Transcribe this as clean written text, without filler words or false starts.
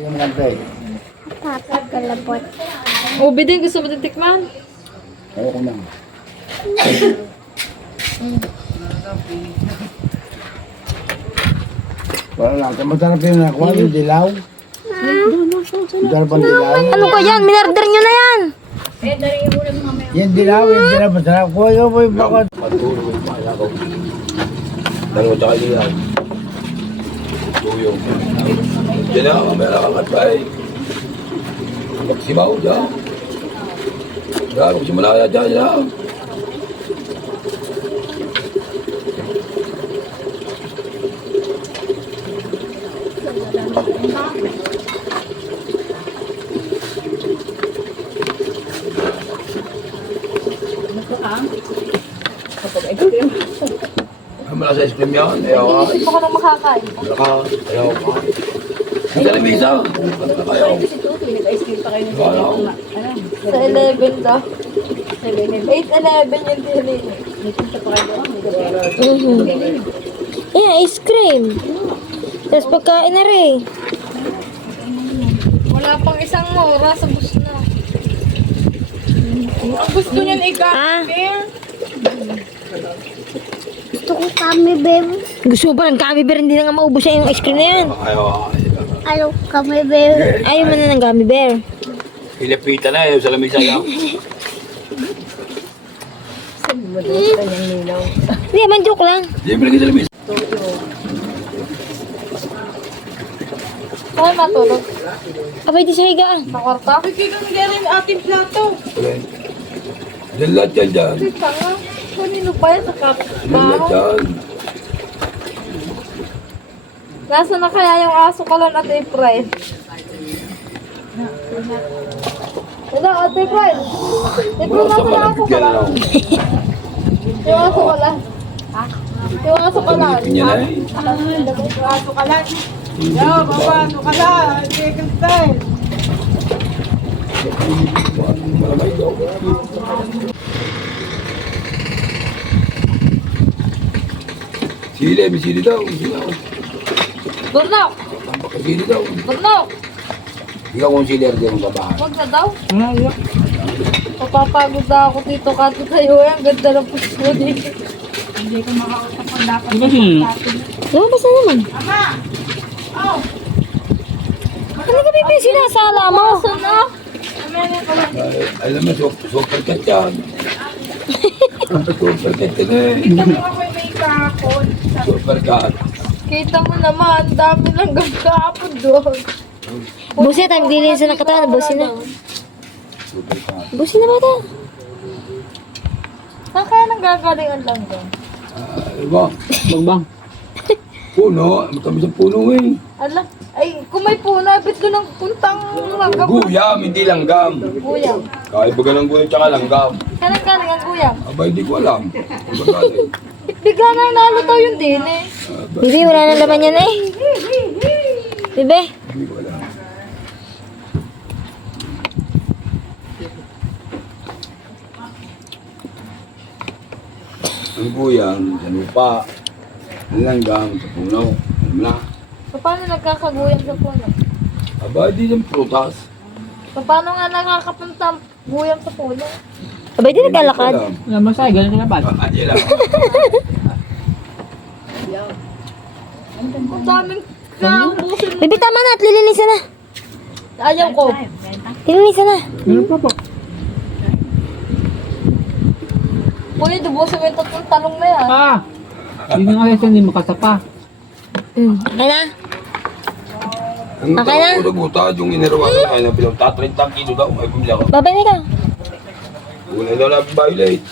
Yung maganda eh. Papagalabot. Ubi din, gusto mo din tikman? Ayoko na. Wala lang. Masarap yung nakuha, yung dilaw. Masarap ang dilaw. Ano ka yan? Minarder nyo na yan. Yung dilaw, masarap. Kuha ka po yung bakot. Dalawa tsaka iyan. Tuyong. Diyan na, mamaya nakakatbay. Magsibaw dyan. Dyan, magsimula kaya dyan. Mula sa ice cream yan, ayaw ka. Hindi pa ka nang makakain. Ayaw ka. Ang talamisa. Ayaw. Sa 11 daw. 8-11 yung tili. Yeah, ice cream. Tapos pagkain na rin. Wala pang isang mora sa bus na. Ang gusto niyan i-gummy. Gusto ko kami, babe. Gusto mo pa ng gummy bear, hindi na nga maubos yung ice cream na yan. Ayaw. Ayaw kami, babe. Ayaw mo na ng gummy bear. Ilapitan na eh, sa lamisa lang. Hindi, man joke lang. Hindi mo lagi sa lamisa. Saan matulog? Abay, di siya higaan. Sa kwarta? Bigyan ng galing ating plato. Diyan lahat yan dyan. Ay, tanga. Kanino pa yan sa Diyan lahat kapbaho? yan. Nasa na kaya yung aso kalon at April? Wala, at April. April, Wala sa nasa na aso malagyan na kalon? lang. Yung aso kalon. Yung aso kalon. Gamitin niya na eh. Yung aso kalon. Malamay daw. Sili, may sili daw. Burnok! Tambak na sili daw. Burnok! Ikaw kung sili rin yung babahan. Huwag na daw. Papapagod na ako dito kasi sa'yo. Ang ganda ng puso mo dito. Lumabas na naman. Ano ka, baby? Sinasala mo. Aso na? Alam mo, super cat yan. Super cat yan eh. Super cat. Kita mo naman, ang dami lang gagkapon doon. Busi na tayo, maglilinis na ng katawan. Busi na. Super cat. Busi na ba ito? Saan kaya nanggagaling ang langgam? Diba? Bangbang. Puno. Matamis ang puno eh. Ala, ay, kung may puna, bit ko ng puntang langgam. Guyam, hindi langgam. Guyam. Kahit baga ng guyam tsaka langgam. Kaya galing ang guyam. Aba, hindi ko alam. Kung galing. Bigla na nalutaw yung din eh. Bibi, wala nang laman yan eh. Bibi. Hindi ko alam. Ang guyam, sa lupa. Ang langgam, sa puno. Alam na. So, paano nagkakaguyam sa puno? Aba, hindi yung prutas. So, paano nga nakakapunta ang guyam sa puno? Abay, di naglalakad. Alam mo sa'yo, ganun ka na ba? Hindi lang. Ang daming kaubusin. Bibi, tama na at lilinisan na. Ayaw ko. Lilinisan na. Ganun pa po. Kuya, dubusin mo yung tatlong talong na yan. Ah! Hindi nga kasi hindi makasapa. Okay na? Ang Okay na? buta yung inirawasan kaya na bilang 30 kilo daw. Ay, bumili ako. Babay na ikaw. Wala na lang violate.